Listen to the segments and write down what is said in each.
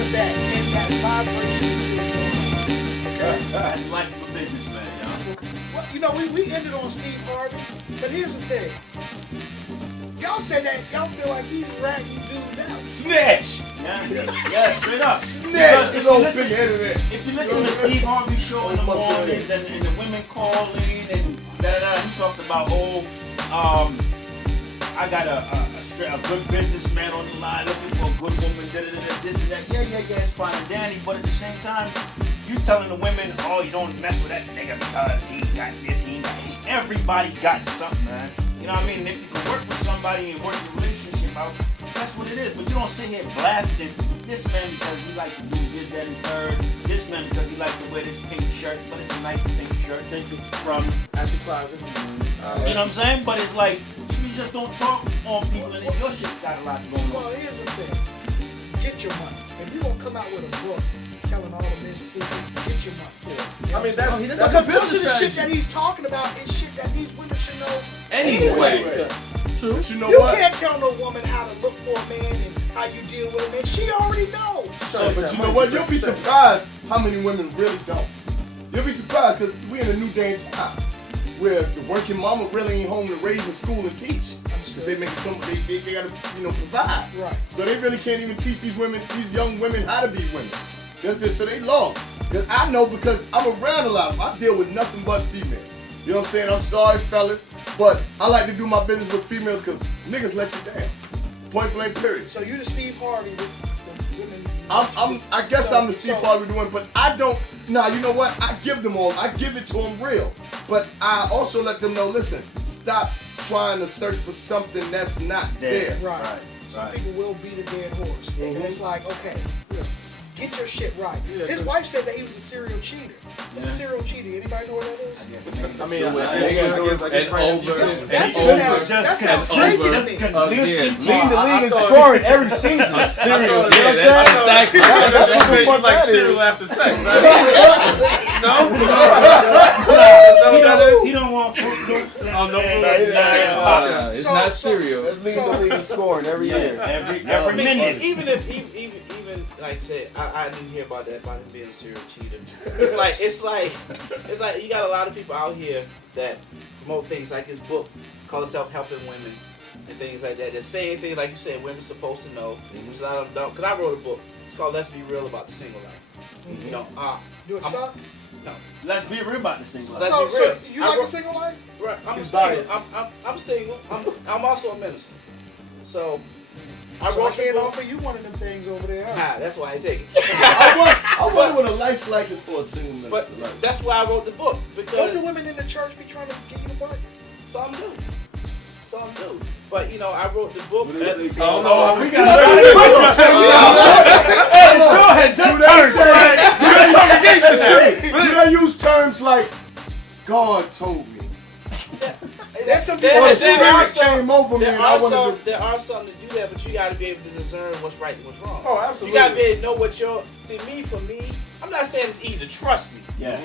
years that in that vibration is still going on. That's life of a businessman, y'all. Well, you know, we ended on Steve Harvey, but here's the thing. Y'all say that y'all feel like he's ratting dudes out. Snitch! Yeah, straight up. Snitch! Because It's old big head of that. if you listen to Steve Harvey's show in the mornings and the women calling and he talks about, I got a good businessman on the line looking for a good woman, this and that. Yeah, it's fine and dandy, but at the same time, you telling the women, oh, you don't mess with that nigga because he got this, he got that. Everybody got something, man. You know what I mean? If you can work with somebody and work your relationship out, that's what it is. But you don't sit here blasting this man because he likes to do this, that, and third. This man because he likes to wear this pink shirt, but it's a nice pink shirt. Thank you from Ashley Closet. You know what I'm saying? But it's like, you just don't talk on people and your shit got a lot going on. Well, here's the thing. Get your money. If you're going to come out with a book telling all the men sleeping, get your money. I mean, that's because a most of the business shit strategy. that he's talking about is shit that these women should know Anyway. True. But you know You what? can't tell no woman how to look for a man and how you deal with a man. She already knows. But you know what? You'll be surprised how many women really don't. You'll be surprised because we're in a new day and time where the working mama really ain't home to raise in school and teach. Because they make some, they gotta, provide. Right. So they really can't even teach these women, these young women, how to be women. So they lost. Because I know because I'm around a lot of them. I deal with nothing but females. You know what I'm saying? I'm sorry, fellas, but I like to do my business with females because niggas let you down. Point blank, period. So you the Steve Harvey with the women. I guess I'm the Steve Harvey with the women, but I don't. Nah, you know what? I give them all. I give it to them real. But I also let them know, listen, stop trying to search for something that's not there. Right. Some people will beat a dead horse. And it's like, okay, get your shit right. Yeah, His wife said that he was a serial cheater. What's a serial cheater? Anybody know what that is? I mean, And That's crazy to me. Leading the league in scoring every season. Serial. You know what I'm saying? That's exactly. That's what the That's fuck like that cereal is. after sex. No. He don't want Fruit Loops and It's not cereal. That's leading the league in scoring every year. every I mean, minute. even like I said, I didn't hear about that, about him being a serial cheater. It's like you got a lot of people out here that promote things like his book called Self-Helping Women and things like that. They're saying things like you said women's supposed to know, which a lot of them don't. Because I wrote a book. It's called Let's Be Real About the Single Life. You know, Do it suck? no. Let's be real about the single life. Let's be So real. you I like wrote- a single life? Right, I'm He's single. biased. I'm single. I'm also a minister. So I So I wrote the can't book. offer you one of them things over there. Huh? Nah, that's why I ain't take it. I wonder what a life like is for a single man. But that's why I wrote the book, Don't because the women in the church be trying to get you to butt? some do. Some do. But I wrote the book. What is it? Oh no, We got Hey, the show had just turned. Do they use terms like God told me? That's some There people. are Spirit some- came over me There and I are wanted some. to. There are some that do that, but you got to be able to discern what's right and what's wrong. Oh, absolutely. You got to be able to know what your. See, for me, I'm not saying it's easy. Trust me. Yeah,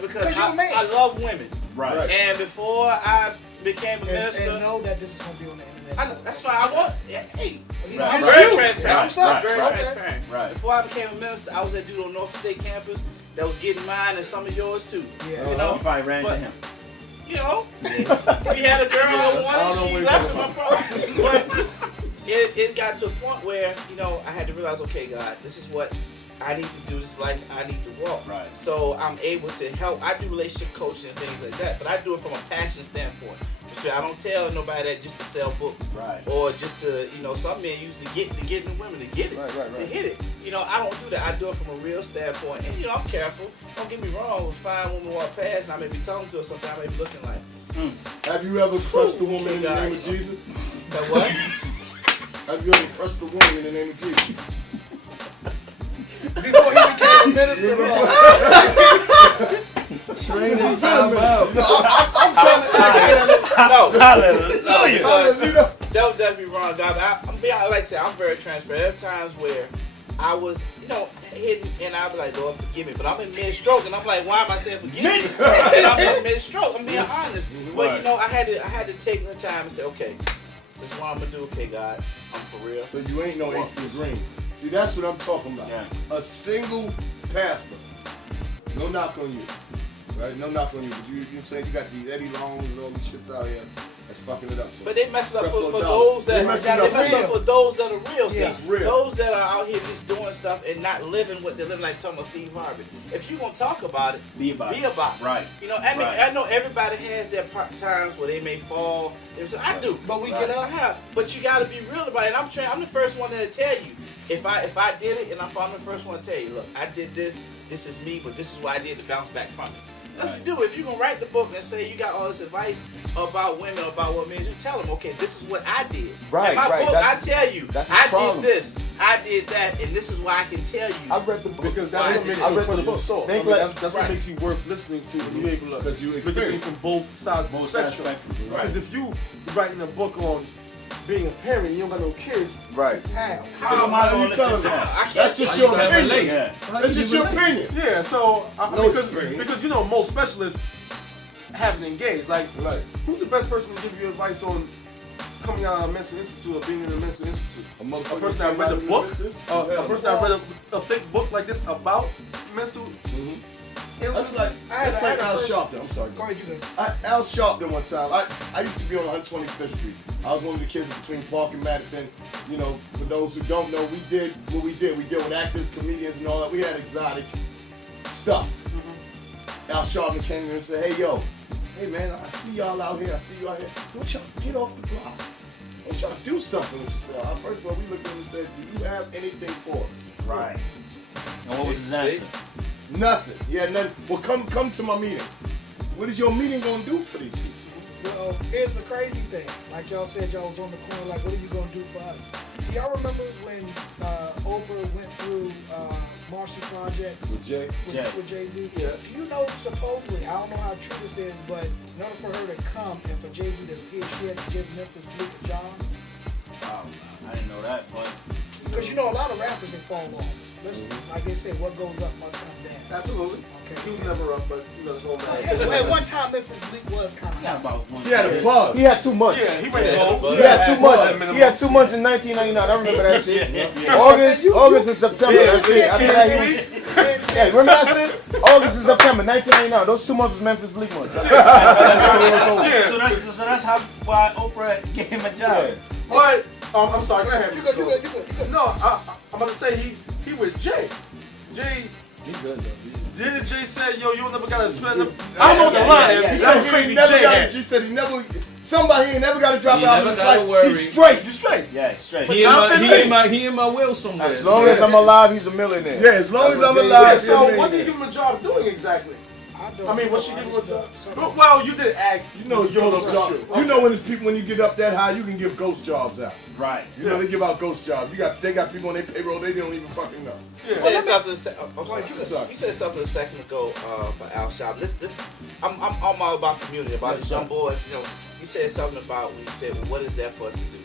Because 'Cause you're a man. I love women, right. and before I became a minister. And know that this is going to be on the internet. That's why I want. Hey, Right. I'm It's very you. transparent. That's what's up. I'm very Okay. transparent. Right. Before I became a minister, I was at Dudo North State campus that was getting mine and some of yours too. Yeah. You know, You probably ran but- to him. we had a girl I wanted, she left in my problem. But it got to a point where, I had to realize, okay, God, this is what I need to do. This is life I need to walk. Right. So I'm able to help. I do relationship coaching and things like that, but I do it from a passion standpoint. So I don't tell nobody that just to sell books. Right. Or just to, some men used to get the women to get it. Right. To hit it. I don't do that. I do it from a real standpoint. And, I'm careful. Don't get me wrong. When a fine woman walk past and I may be talking to her sometimes, I may be looking like, Have you ever crushed a woman in the God, name of Jesus? that what? Have you ever crushed a woman in the name of Jesus? Before he became a minister. Training time out. I'm telling No. Hallelujah. That would definitely be wrong, God. But I'm being, like I said, I'm very transparent. There are times where I was, hidden, and I'd be like, Lord, forgive me. But I'm in mid-stroke, and I'm like, why am I saying forgive me? And I'm in mid-stroke. I'm being honest. But, I had to take the time and say, okay, this is what I'm going to do. Okay, God, I'm for real. So you ain't no AC Green. See, that's what I'm talking about. Yeah. A single pastor. No knock on you. Right? No knock on you. But you know what I'm saying? You got these Eddie Longs and all these shits out here that's fucking it up. But they mess it up for Creflo those that Dollar. They mess it they up mess real. up for those that are real. See, Yeah, it's real. those that are out here just doing stuff and not living what they're living, like talking about Steve Harvey. If you gonna talk about it, Be about it. Right. You know, I mean, Right. I know everybody has their times where they may fall. I do, But we Right. get up. yeah, but you gotta be real about it. And I'm the first one to tell you. If I did it, and I'm the first one to tell you, look, I did this. This is me, but this is what I did to bounce back from it. That's what you do. If you're gonna write the book and say you got all this advice about women, about what men, you tell them, okay, this is what I did. Right, In my right, book, that's- I tell you, that's his I problem. did this, I did that, and this is why I can tell you. I read the book. Because that's Right. what makes I you read the incredible book. soul. Think I mean, like- that's right. what makes you worth listening to when you're able to Because you look at experience. things from both sides of the Both sides spectrum. spectrum, right. Because if you writing a book on being a parent, you don't got no kids. Right. How? How am I gonna you listen telling to me? that? I can't That's just tell your you that. opinion. Yeah. That's just your opinion. Yeah, so No because experience. you know most specialists haven't engaged. Like, Right. who's the best person to give you advice on coming out of a mental institute or being in a mental institute? A person that read a book, a person that read a thick book like this about mental illness. That's like Al Sharpton. I'm sorry. Go ahead, you go. Al Sharpton one time. I used to be on 125th Street. I was one of the kids between Park and Madison. You know, for those who don't know, we did what we did. We deal with actors, comedians, and all that. We had exotic stuff. Al Sharpton came in and said, "Hey, yo, hey man, I see y'all out here. I see you out here. Don't y'all get off the block? Don't y'all do something with yourself?" First of all, we looked at him and said, "Do you have anything for us?" Right. And what was his answer? Nothing. Yeah, nothing. Well, come to my meeting. What is your meeting gonna do for these people? Well, here's the crazy thing. Like y'all said, y'all was on the corner. Like, what are you gonna do for us? Do y'all remember when Oprah went through Marcy Projects With Jay? with Jay-Z? Yeah. Do you know, supposedly, I don't know how true this is, but in order for her to come and for Jay-Z to appear, she had to give Memphis Bleek a job? Wow, I didn't know that, but Because you know, a lot of rappers, they fall off. Listen, like they say, what goes up must come down. Absolutely. Okay. He was never up, but you know, it's going At one time, Memphis Bleek was kind he got of about one. He had a buzz. He had 2 months. Yeah, he went Yeah, home. but- He had 2 months. minimum. He had 2 months in 1999. I remember that shit. Yeah. August and September. Yeah, That's it. After that, he was, yeah, remember that shit? August and September, 1999. Those 2 months was Memphis Bleak months. That's it. So that's why Oprah gave him a job. But I'm sorry, go ahead. You good, you good, you good, you good. No, I'm about to say he with Jay. Jay, He's good though. didn't Jay say, yo, you never gotta spend them? I don't know what the Yeah, line yeah, is. yeah. He That's said what he crazy never Jay got. had. He said he never. Somebody ain't never got to drop He out. never He's gotta like, worry. he's straight. You straight. Yeah, straight. He in my will somewhere. As long as I'm alive, he's a millionaire. Yeah, as long as That's I'm what alive. Jay-Z he's a So what millionaire. did you give him a job doing exactly? don't I mean, what know. she I give him just a know job? something. Well, you did ask. You know, it's you don't know ghost for jobs. sure. You know when it's people when you get up that high, you can give ghost jobs out. Right. You know they give out ghost jobs. They got people on their payroll they don't even fucking know. You Yeah. said something. I'm Go ahead, sorry. sorry. You said something a second ago for Al Sharpton. I'm all about community, about the young boys. You know, you said something about when you said, well, what is there for us to do?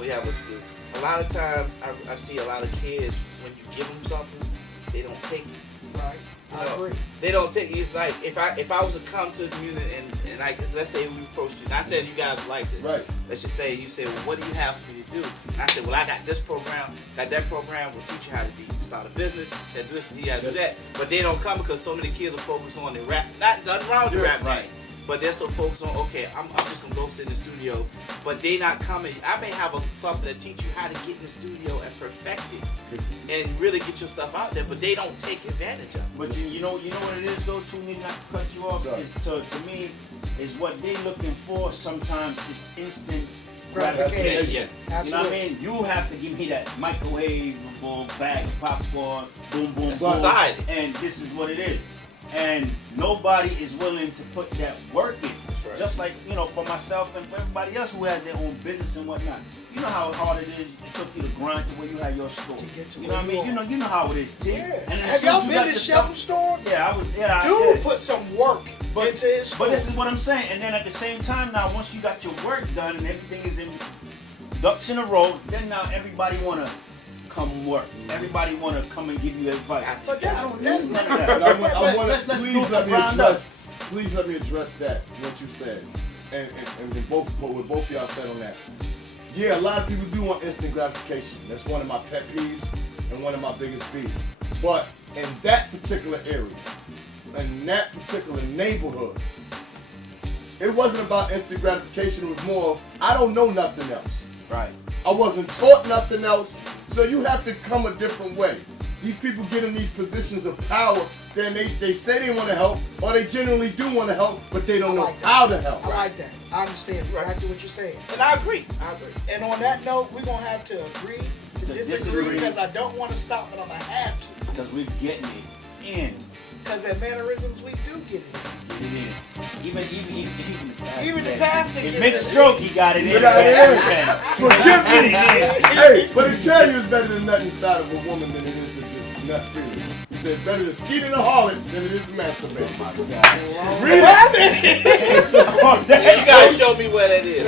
We have a lot of times I see a lot of kids when you give them something, they don't take it. Right. I You know, agree. They don't take it. It's like if I was to come to the community and like let's say we approached you, not saying you guys like this. Right. Let's just say you said, well, what do you have for me to do? And I said, well, I got this program, got that program, will teach you how to start a business, that do this, you gotta do that. But they don't come because so many kids are focused on the rap, nothing wrong with the rap right. game. But they're so focused on, okay, I'm just gonna go sit in the studio, but they not coming. I may have something to teach you how to get in the studio and perfect it, and really get your stuff out there. But they don't take advantage of it. But you know what it is though, too, need not to cut you off. Sorry. Is to me, is what they looking for sometimes is instant Gratification. gratification. You know what I Absolutely. mean? You have to give me that microwavable bag of popcorn, boom, boom, boom. Society. And this is what it is. And nobody is willing to put that work in. right. Just like, for myself and for everybody else who has their own business and whatnot. You know how hard it is. It took you to grind to where you have your store. To get to You know what I where mean? you You know how it is, T. Yeah. And then as Have soon as y'all you been got to your Shelton stuff- Store? Yeah, I was. Yeah, Dude yeah. put some work But- into his store. But this is what I'm saying. And then at the same time now, once you got your work done and everything is in ducks in a row, then now everybody wanna come work. Everybody wanna come and give you advice. But that's I don't that's need not. none of But that. I want let's to do please it let from me ground up. address. Please let me address that what you said, and what both of y'all said on that. Yeah, a lot of people do want instant gratification. That's one of my pet peeves, and and one of my biggest beefs. But in that particular area, in that particular neighborhood, it wasn't about instant gratification. It was more of, I don't know nothing else. Right. I wasn't taught nothing else. So you have to come a different way. These people get in these positions of power, then they say they want to help, or they genuinely do want to help, but they don't know how to help. I like that. I understand exactly what you're saying. And I agree. And on that note, we're going to have to agree to disagree because I don't want to stop, but I'm going to have to. Because we're getting it in. Because at mannerisms, we do get it. Even the Even the pastor in gets mid-stroke, he got it in. He got it in. Forgive me. It Hey, but I tell you, it's better to nut inside of a woman than it is to just nut freely. He said, better to skeet in a harlot than it is to masturbate. Oh my God. Read it. You gotta show me where that is.